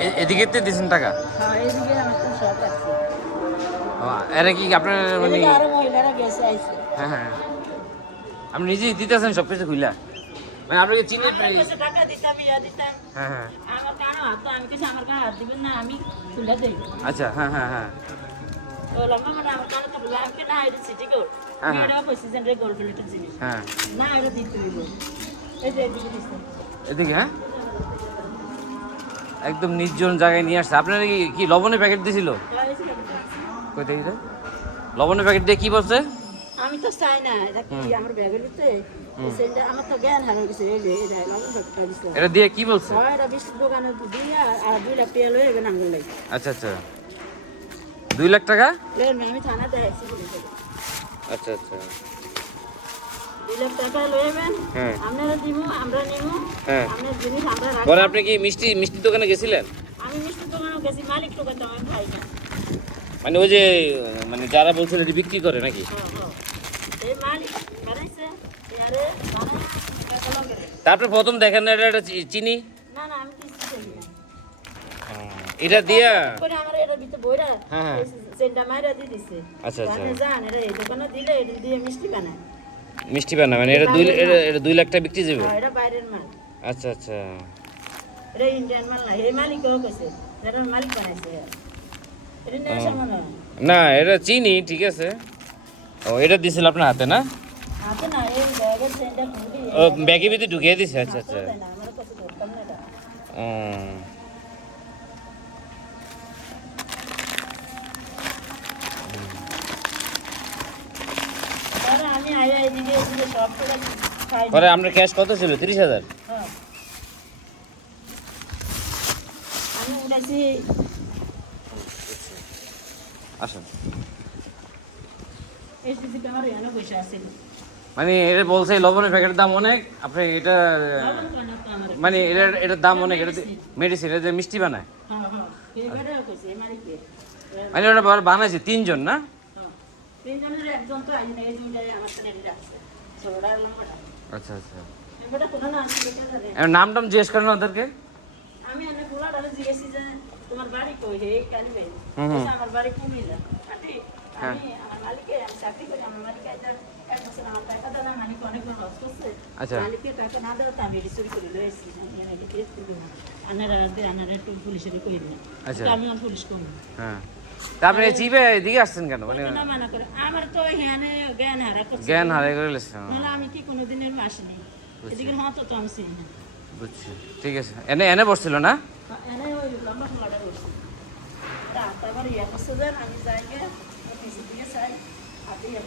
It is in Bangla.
এ- এদিকে তে দিয়েছেন টাকা? হ্যাঁ এইদিকে আমি তো সব ও, এরা কি আপনার মানে হ্যাঁ হ্যাঁ। আপনি নিজেই দিতেছেন সব কিছু খুইলা? মানে আপনাকে চিনে টাকা দিতাম দিতাম হ্যাঁ হ্যাঁ। আমার কারও হাত তো আমার কাছে হাত দিবেন না আমি তুলে দেই। আচ্ছা হ্যাঁ হ্যাঁ হ্যাঁ। মানে এটা হ্যাঁ, হ্যাঁ। এটা হ্যাঁ। এটা এদিকে হ্যাঁ? একদম নির্জন জায়গায় নিয়ে আসছে। আপনার কি কি লবণের প্যাকেট দিয়েছিল। কই? লবণের প্যাকেট দিয়ে কি বলছে? আমি তো চাই না এটা কি আমার ব্যাগের ভিতরে? আমার তো জ্ঞান হারিয়ে গেছে এই যে এটা লবণ দিয়ে কি বলছে? হয় এটা বিশ দোকানে দিয়া আর দুই লাখ টাকা লয়ে গেলাম আচ্ছা আচ্ছা। দুই লাখ টাকা? আমি থানাতে আচ্ছা আচ্ছা। পরে আপনি কি মিষ্টি মিষ্টির দোকানে গেছিলেন? মানে ওই যে মানে যারা বলছিল এটি বিক্রি করে নাকি? হ্যাঁ, হ্যাঁ। তারপরে প্রথম দেখেন না এটা চিনি? না না আমি কিছু করি এটা দিয়া হ্যাঁ, হ্যাঁ। আচ্ছা, আচ্ছা। মিষ্টি বানা মানে এটা দুই এটা দুই লাখ টাকা বিক্রি যাবে এটা বাইরের মাল। আচ্ছা আচ্ছা। এটা ইন্ডিয়ান মাল না এই মালিকও কইছে যেটা মালিক বানাইছে। এটা হয় না। চিনি ঠিক আছে। ও এটা দিছিল আপনার হাতে না? ব্যাগের ও ব্যাগে ভিতরে ঢুকিয়ে দিছে আচ্ছা আচ্ছা। ও। পরে আপনার ক্যাশ কত ছিল? তিরিশ হাজার। আসুন। মানে এটা বলছে লবণের প্যাকেটের দাম অনেক আপনি এটা মানে এটার এটার দাম অনেক এটা মেডিসিন। এটা যে মিষ্টি বানায়। হ্যাঁ হ্যাঁ। মানে ওটা বানাইছে তিনজন না? তিনজনের একজন তো আইনে এই আমার লম্বাটা আচ্ছা আচ্ছা। না আমি নাম টাম জিজ্ঞেস করেন ওদেরকে। আমি এনে পোলাটা জিজ্ঞেসি যে তোমার বাড়ি কই? হে কালি ভাই হুম হুম। আমার বাড়ি কুমিল্লা। আটি আমি আমার মালিকে আমি চাকরি করি আমার মালিক আইতা এক বছর আমার টাকা দাদা মালিক অনেক বড় লস করছে। আচ্ছা। টাকা না দেওয়া আমি চুরি করে আনারা আনারা একটু পুলিশের কই আচ্ছা। আমি আর পুলিশ করি হ্যাঁ। আপনি জিবে এদিকে আসছেন কেন? মানে না মানা করে। আমার তো এখানে জ্ঞান হারা করছে। জ্ঞান হারা করে লেছে নাহলে আমি কি কোনোদিনের আসিনি এদিকে হ্যাঁ তো আমি চিনি না। বুঝছি। ঠিক আছে। এনে এনে বসছিল না? এনে ওই লম্বা ফলাটা বসছিল রাত আবার ইয়ে করছে আমি যাই গিয়ে চাই হাতে ইয়ে